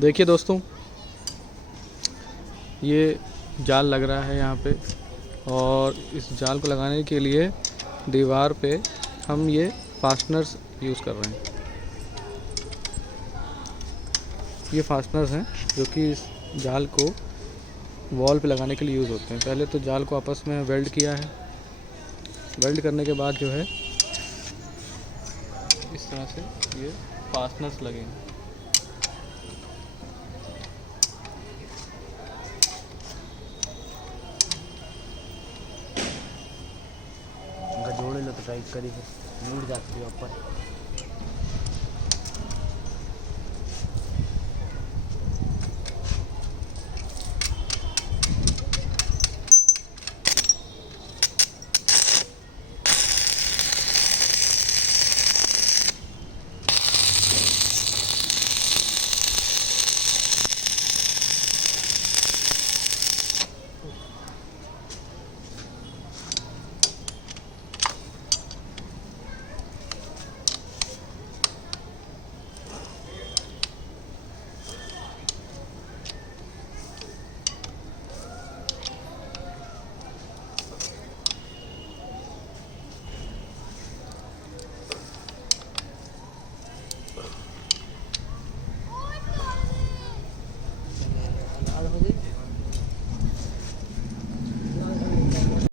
देखिए दोस्तों, ये जाल लग रहा है यहाँ पे, और इस जाल को लगाने के लिए दीवार पे हम ये फास्टनर्स यूज़ कर रहे हैं। ये फास्टनर्स हैं जो कि इस जाल को वॉल पे लगाने के लिए यूज़ होते हैं। पहले तो जाल को आपस में वेल्ड किया है। वेल्ड करने के बाद जो है इस तरह से ये फास्टनर्स लगेंगे। जोड़े लो तो टाइट करी लूट जाती है ऊपर।